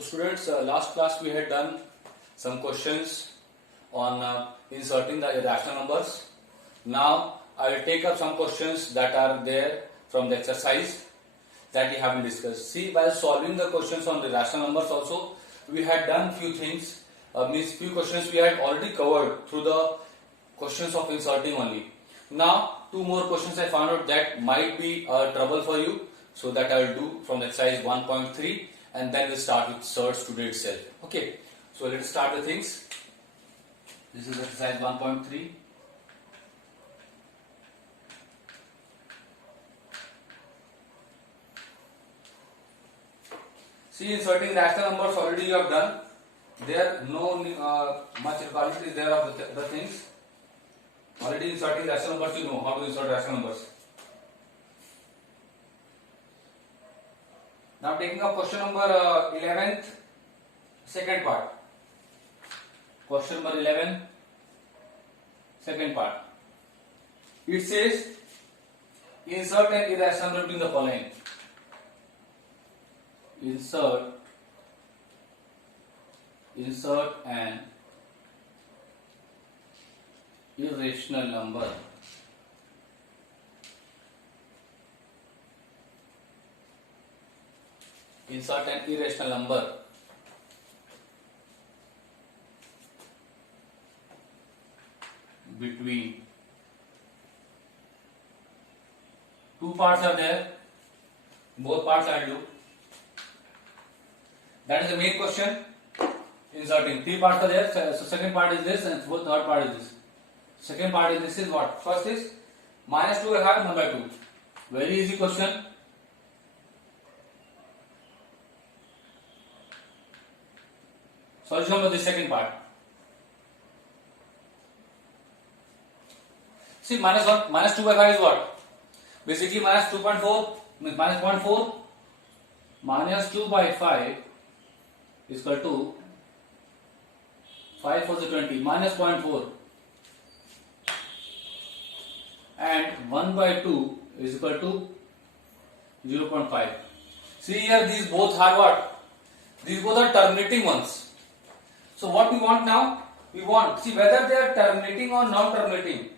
So students, last class we had done some questions on inserting the irrational numbers. Now I will take up some questions that are there from the exercise that we haven't discussed. See, while solving the questions on the rational numbers also, we had done few things, means few questions we had already covered through the questions of inserting only. Now, two more questions I found out that might be trouble for you, so that I will do from exercise 1.3 and then we'll start with search today itself. Okay, so let's start the things. This is exercise 1.3. See, inserting rational numbers already you have done. There no much requirement is there of the things. Already inserting rational numbers, you know how to insert rational numbers. Now taking up question number 11th, second part. Question number 11, second part. It says, insert an irrational number between the following. Insert an irrational number between two parts are there, both parts I will do. That is the main question. Inserting three parts are there, so second part is this and third part is this. Second part is this is what? First is minus 2 I have 1 by 2. Very easy question. Solution of the second part. See, minus 2 by 5 is what? Basically minus 2.4 means minus 0.4 minus 2 by 5 is equal to 5 4 is 20 minus 0.4 and 1 by 2 is equal to 0.5. See here, these both are what? These both are terminating ones. So what we want now? We want, see whether they are terminating or non-terminating.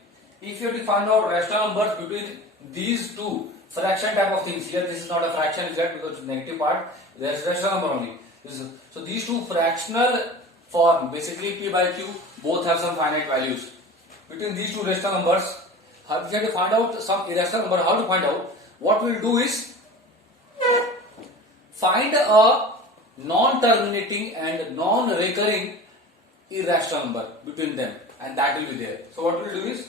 If you have to find out rational numbers between these two fraction type of things, here this is not a fraction, is that because it's negative part, there is rational number only. So these two fractional form, basically p by q, both have some finite values. Between these two rational numbers, we have to find out some irrational number. How to find out? What we will do is find a non-terminating and non-recurring irrational number between them, and that will be there. So what we will do is,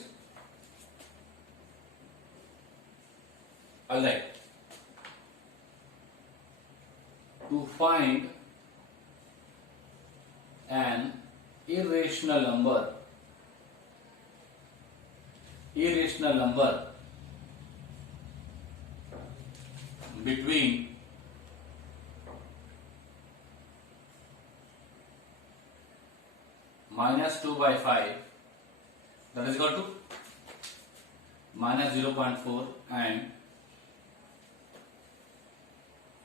alright, to find an irrational number between minus 2 by 5 that is equal to minus 0.4 and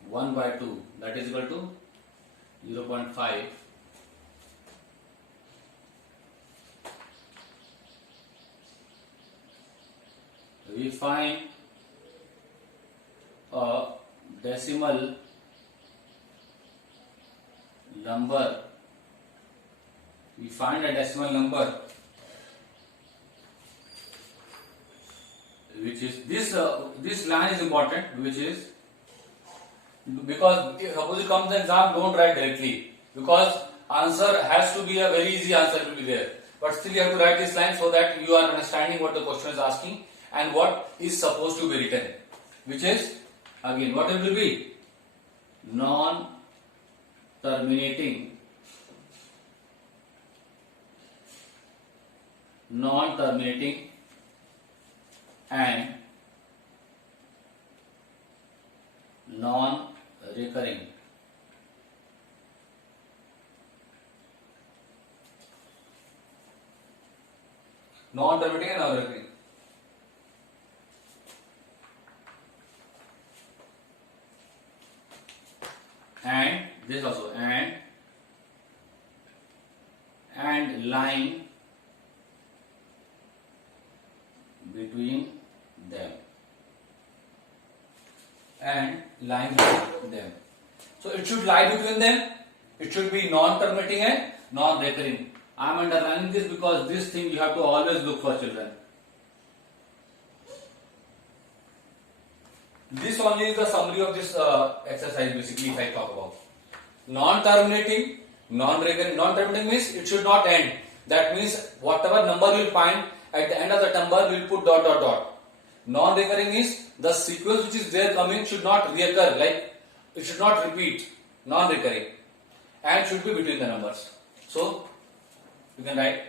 1 by 2 that is equal to 0.5. We find a decimal number. We find a decimal number which is this line is important, which is, because suppose it comes the exam, don't write directly, because answer has to be a very easy answer will be there, but still you have to write this line so that you are understanding what the question is asking and what is supposed to be written, which is again what it will be, non-terminating and non-recurring. Non-terminating and non-recurring. And this also, and and line between them. So it should lie between them. It should be non-terminating and non-recurring. I am underlining this because this thing you have to always look for, children. This only is the summary of this exercise basically if I talk about. Non-terminating, non-recurring. Non-terminating means it should not end. That means whatever number you will find at the end of the number we will put dot dot dot. Non-recurring is the sequence which is there coming should not reoccur, like it should not repeat. Non-recurring and should be between the numbers. So you can write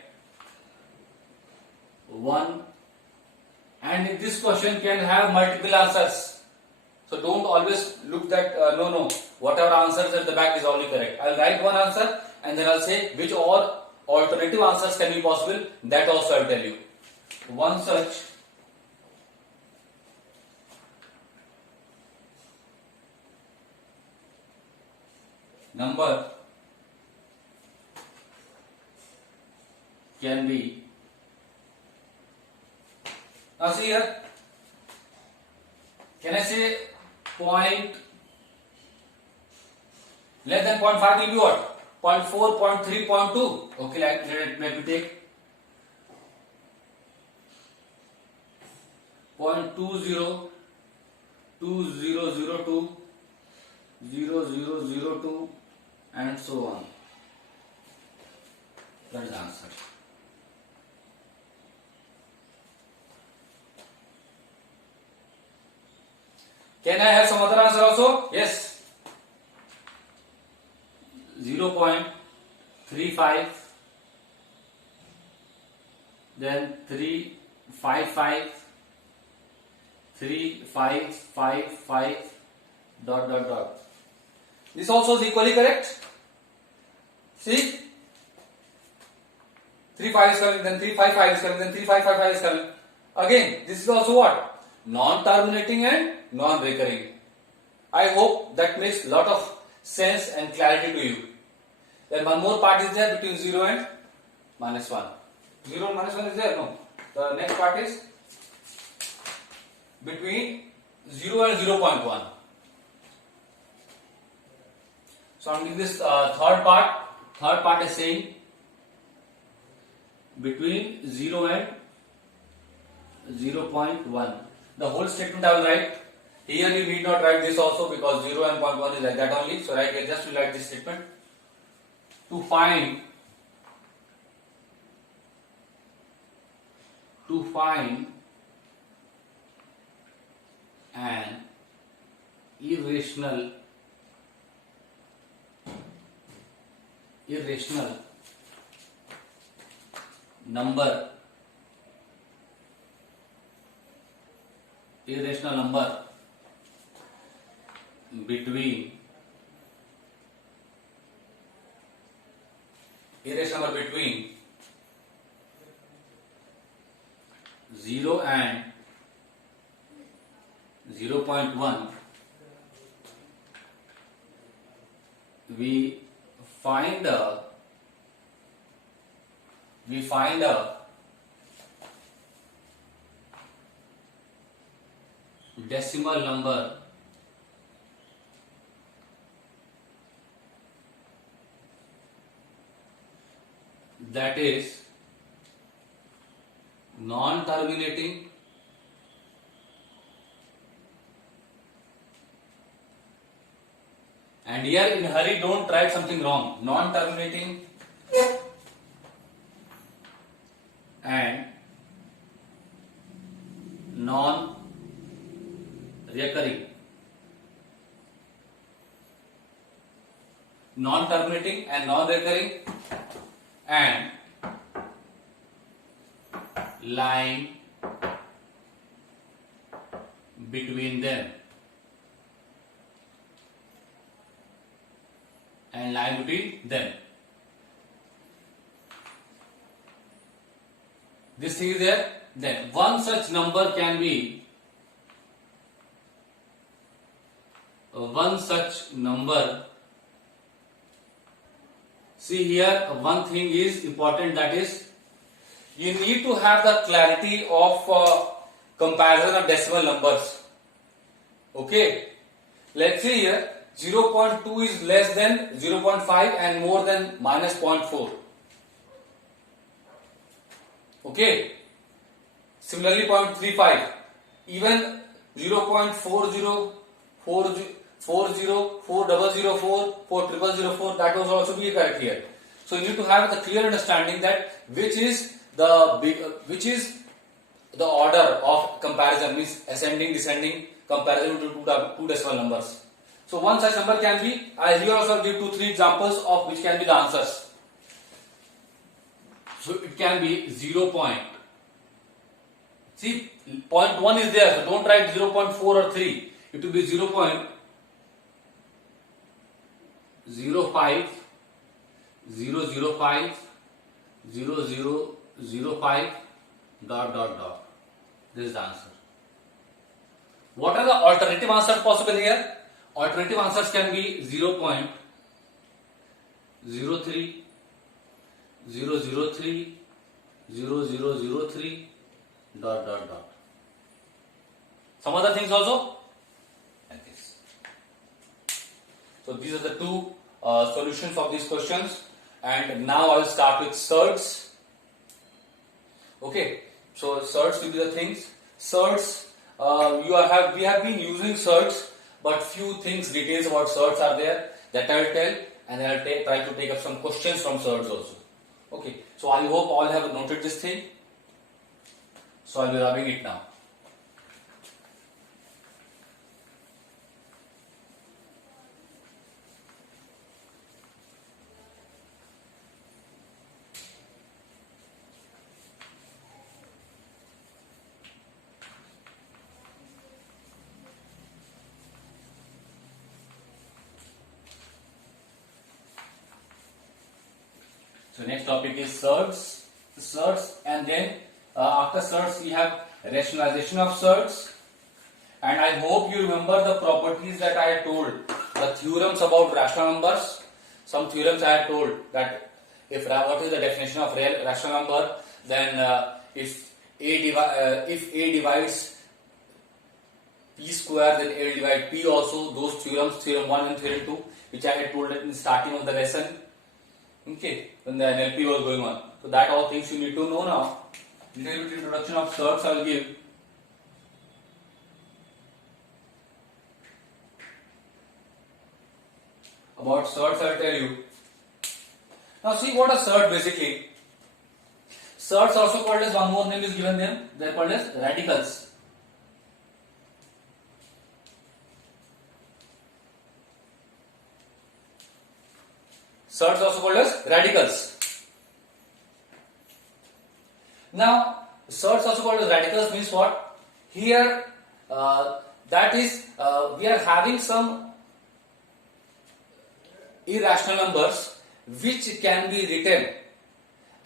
1, and this question can have multiple answers. So don't always look that no, whatever answers at the back is only correct. I'll write one answer and then I'll say which all alternative answers can be possible. That also I'll tell you. One such number can be, now see here, can I say point less than 0.5 will be what? 0.4, 0.3, 0.2. Okay, let me take 0.20, 2002, 0002 and so on. That is the answer. Can I have some other answer also? Yes. 0.35, then 355, 3555 dot dot dot. This also is equally correct. See, 35 is coming, then 355 is coming, then 3555 is coming. Again, this is also what? Non-terminating and non-recurring. I hope that makes lot of sense and clarity to you. Then one more part is there between 0 and -1. 0 and -1 is there? No. The next part is between 0 and 0.1. So I am doing this third part. Third part is saying between 0 and 0.1. The whole statement I will write. Here you need not write this also because 0 and 0.1 is like that only. So right here just will write this statement. To find an irrational number between 0 and 0.1, we find a decimal number that is non-terminating and here in hurry don't write something wrong. Non-terminating and non-recurring. Non-terminating and non-recurring and line between them. This thing is there. Then one such number can be see here one thing is important, that is you need to have the clarity of comparison of decimal numbers. Okay, Let's see here, 0.2 is less than 0.5 and more than minus 0.4. Okay. Similarly, 0.35, even 0.40, 400004, that was also be correct here. So you need to have the clear understanding that which is the order of comparison, means ascending, descending comparison to two decimal numbers. So one such number can be, I here also give 2-3 examples of which can be the answers. So it can be 0. See, 0.1 is there, so don't write 0.4 or 3. It will be 0.05, 005, 0005, ... This is the answer. What are the alternative answers possible here? Alternative answers can be 0.03, 003, 0003, ... Some other things also like this. So these are the two solutions of these questions, and now I will start with surds. Okay, so surds will be the things. Surds, we have been using surds, but few things, details about surds are there that I will tell, and I will try to take up some questions from surds also. Okay, so I hope all have noted this thing. So I will be rubbing it now. So next topic is surds, and then after surds we have rationalization of surds, and I hope you remember the properties that I had told, the theorems about rational numbers. Some theorems I had told that what is the definition of rational number, then if A divides P square, then A will divide P also. Those theorems, theorem 1 and theorem 2, which I had told in the starting of the lesson. Okay, when the NLP was going on. So that all things you need to know now. Little bit introduction of surds I will give. About surds I will tell you. Now see what a surd basically. Surds also called as, one more name is given them, they are called as radicals. Surds also called as radicals. Now, surds also called as radicals means what? Here, that is, we are having some irrational numbers which can be written.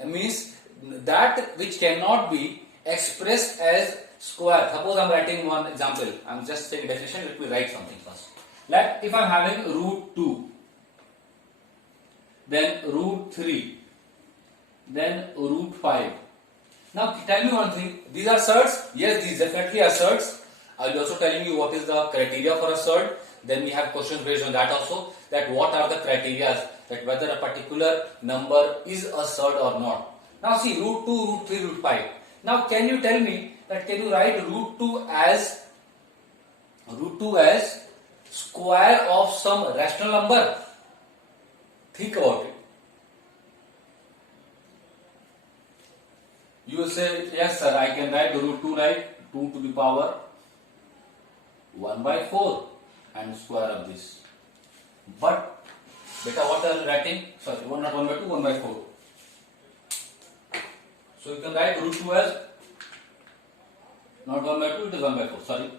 Means that which cannot be expressed as square. Suppose I am writing one example. I am just saying definition. Let me write something first. Like if I am having root 2. Then root 3, then root 5. Now tell me one thing, these are surds? Yes, these definitely are surds. I will be also telling you what is the criteria for a surd. Then we have questions based on that also, that what are the criteria, that whether a particular number is a surd or not. Now see, root 2, root 3, root 5. Now can you tell me that can you write root 2 as square of some rational number? Think about it. You will say, yes sir, I can write root 2 like 2 to the power 1 by 4 and square of this. But, beta, what are you writing? Sorry, not 1 by 2, 1 by 4. So you can write root 2 as not 1 by 2, it is 1 by 4. Sorry.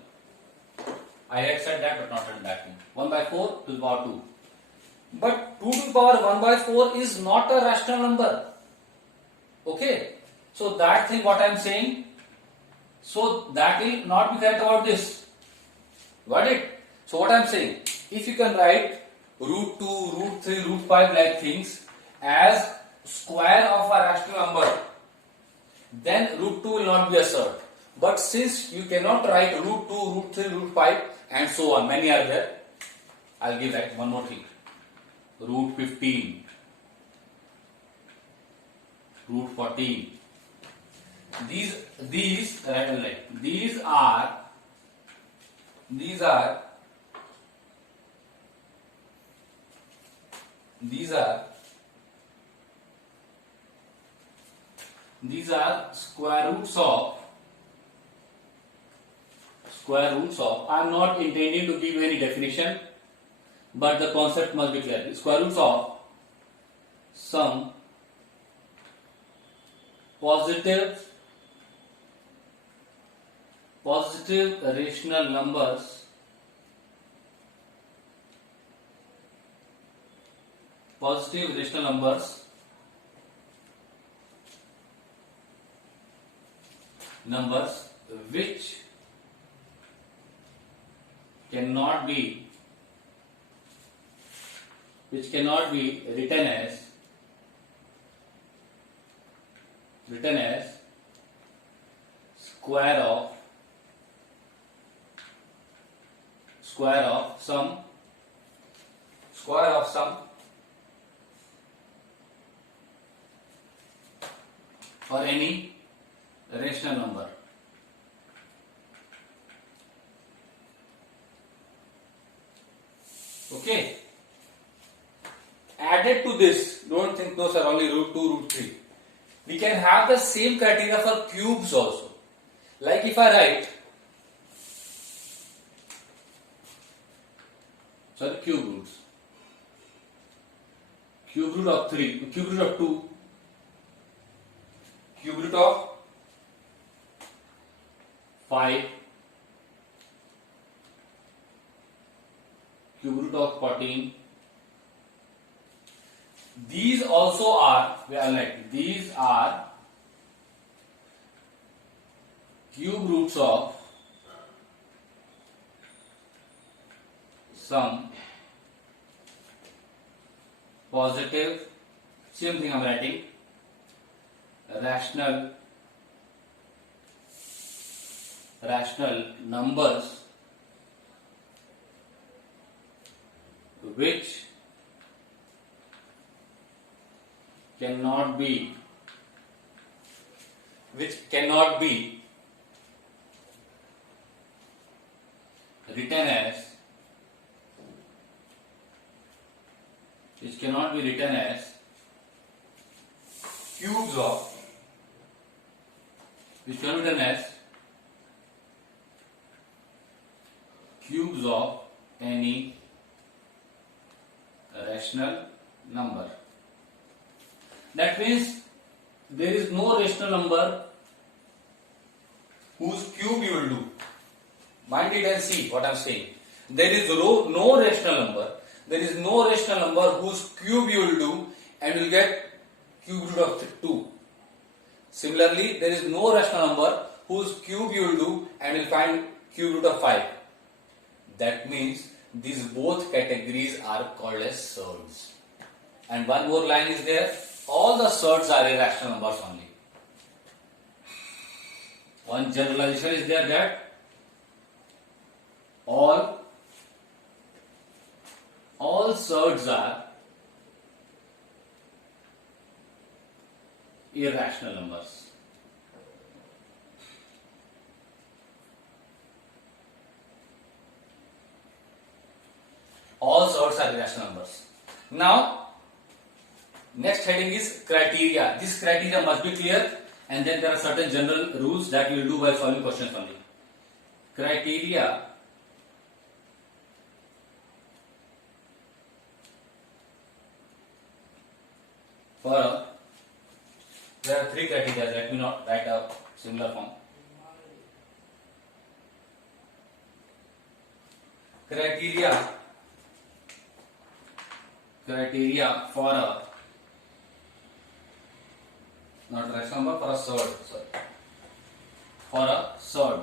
I had said that but not in that thing. 1 by 4 to the power 2. But 2 to the power 1 by 4 is not a rational number. Okay. So that thing what I am saying, so that will not be correct about this. Got it? So what I am saying, if you can write root 2, root 3, root 5 like things as square of a rational number, then root 2 will not be a surd. But since you cannot write root 2, root 3, root 5 and so on, many are there. I'll give that one more thing. Root 15, root 14. These are square roots of. I'm not intending to give any definition, but the concept must be clear. Square roots of some positive rational numbers which cannot be written as square of some or any rational number. Okay. Added to this, don't think those are only root 2, root 3. We can have the same criteria for cubes also. Like if I write, cube roots. Cube root of 3, cube root of 2, cube root of 5, cube root of 14. These also are, these are cube roots of some positive, same thing I am writing, rational numbers which cannot be written as cubes of any rational number. That means there is no rational number whose cube you will do. Mind it and see what I am saying. There is no rational number. There is no rational number whose cube you will do and you will get cube root of 2. Similarly, there is no rational number whose cube you will do and you will find cube root of 5. That means these both categories are called as surds. And one more line is there. All the surds are irrational numbers only. One generalization is there that all surds are irrational numbers. All surds are irrational numbers. Now, next heading is criteria. This criteria must be clear, and then there are certain general rules that you will do by solving questions only. Criteria for there are 3 criteria. Let me not write a similar form. Criteria for a not rational number, for a surd. For a surd.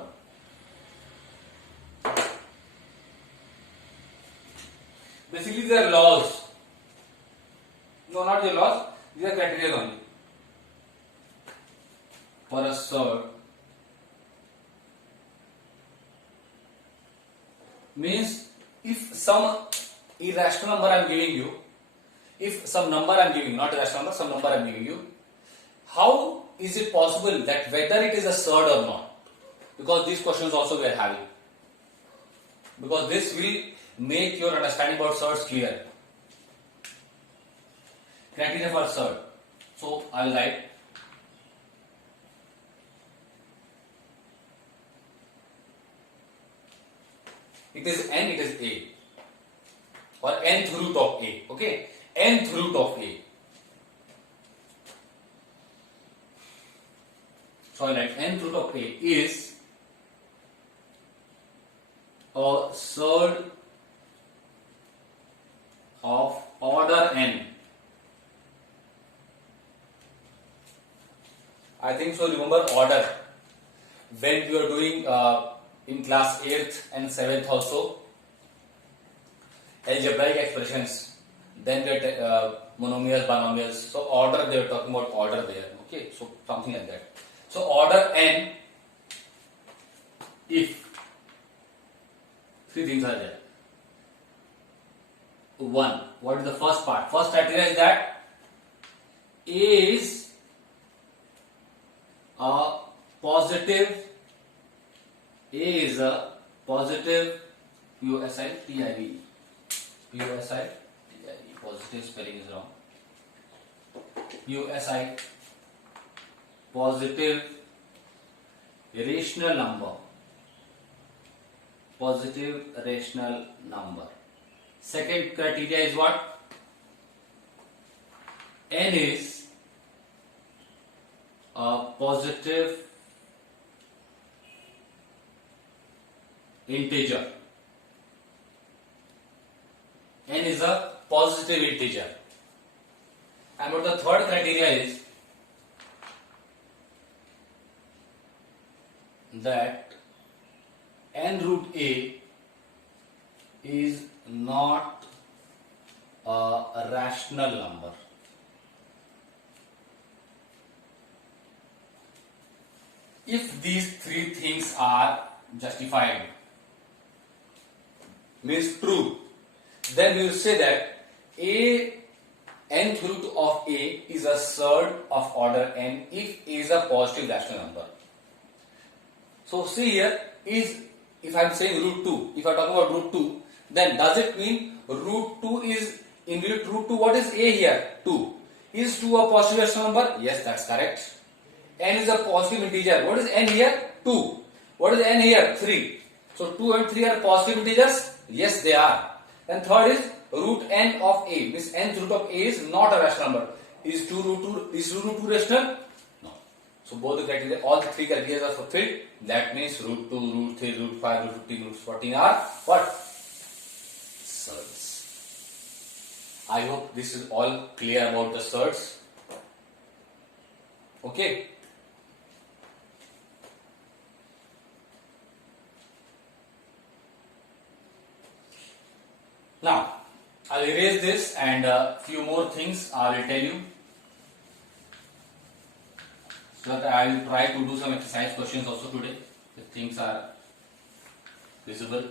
Basically, they are laws. No, not the laws. These are criteria only. For a surd means if some irrational number I am giving you, if some number I am giving, not irrational number, some number I am giving you, how is it possible that whether it is a surd or not? Because these questions also we are having. Because this will make your understanding about surds clear. Criteria for surd. So I will write it is n, it is a, or nth root of a. Okay, nth root of a. So I write nth root of a is a surd of order n. I think so. Remember order when we are doing in class 8th and 7th also algebraic expressions. Then we are monomials, binomials. So order, they are talking about order there. Okay, so something like that. So order n if three things are there. 1. What is the first part? First criteria is that A is a positive. A is a positive POSITIVE. Positive spelling is wrong. POSI, positive rational number. Positive rational number. Second criteria is what? N is a positive integer. N is a positive integer. And what the third criteria is that n root a is not a rational number. If these three things are justified, means true, then we will say that a nth root of a is a surd of order n if a is a positive rational number. So see here, is if I am saying root 2, if I talk about root 2, then does it mean root 2 is in root 2? What is a here? 2. Is 2 a positive rational number? Yes, that's correct. N is a positive integer. What is n here? 2. What is n here? 3. So 2 and 3 are positive integers? Yes, they are. And third is root n of a, means nth root of a is not a rational number. Is 2 root 2 rational? No. So both the criteria, all the three criteria are fulfilled. That means root 2, root 3, root 5, root 15, root 14 are what? Surds. I hope this is all clear about the surds. Okay. Now, I will erase this and a few more things I will tell you. So that I will try to do some exercise questions also today. The things are visible.